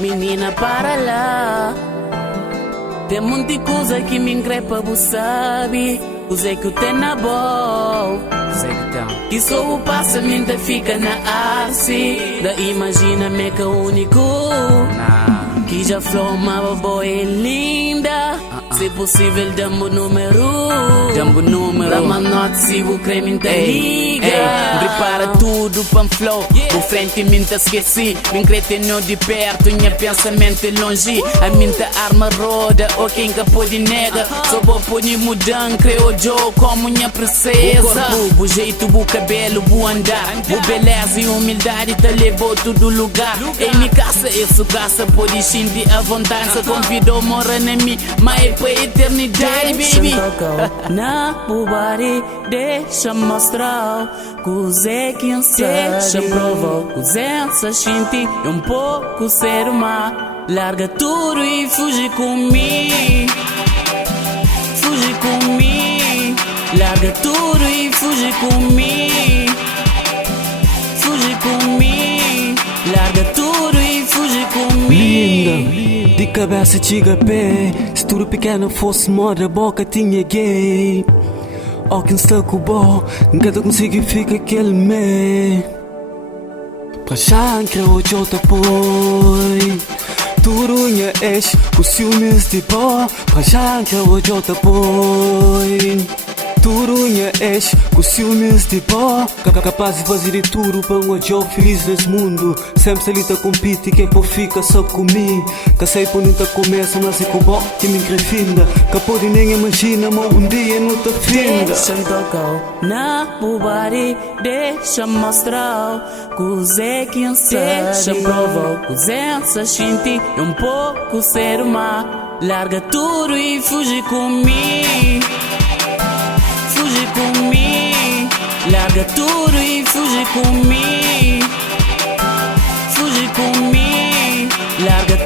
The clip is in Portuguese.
menina, para lá. Tem muita coisa que me increpa, você sabe. Usei que eu tenho na boa. Que só o passamento fica na arte. Da imagina-me que é único. Que já floma, boa e linda. Se possível, dá-me o número. Dá-me a nota se o creme te liga. Prepara tudo para flow. O frente me te esqueci. Me cretino de perto, minha pensamento é longe. A minha arma roda, ou quem que pode nega. Só vou pôr mudando, creio eu como minha princesa. O corpo, o jeito, o cabelo, o andar. O beleza e humildade te levou todo lugar. Em minha casa, isso caça, pode sentir a vontade. Se convidou, mora na mim, mas é pra eternidade, baby. Na bobari, deixa mostrar. Cusé quem sabe. Deixa provar, cusé se sente pouco ser humano. Larga tudo e fuge comigo. Fuge comigo. Larga tudo e fuge comigo. Fuge comigo. Larga tudo e fuge comigo. Linda, de cabeça chega pé. Se tudo pequeno fosse moda, boca tinha gay. Ó quem está com o bom, nunca consigo fica aquele me. Pra chancra hoje eu te põe. Tudo minha ex, com ciúmes de pó. Pra chancra hoje eu te põe. Tudo minha ex, com ciúmes de pó. Capaz de fazer de tudo para um eu feliz nesse mundo. Sempre se ele tá compete, quem pô fica só comigo. Que sei por não tá começa, mas é com bom que me increfinda. Que pode nem imagina, mas dia não tá finda. Deixa-me tocar na bobari, deixa mostrar. Cusé quem sabe. Deixa provar, cusé se sente pouco ser humano. Larga tudo e fuge comigo. Fuge comigo. Larga tudo e fuge comigo. Fuge comigo. Larga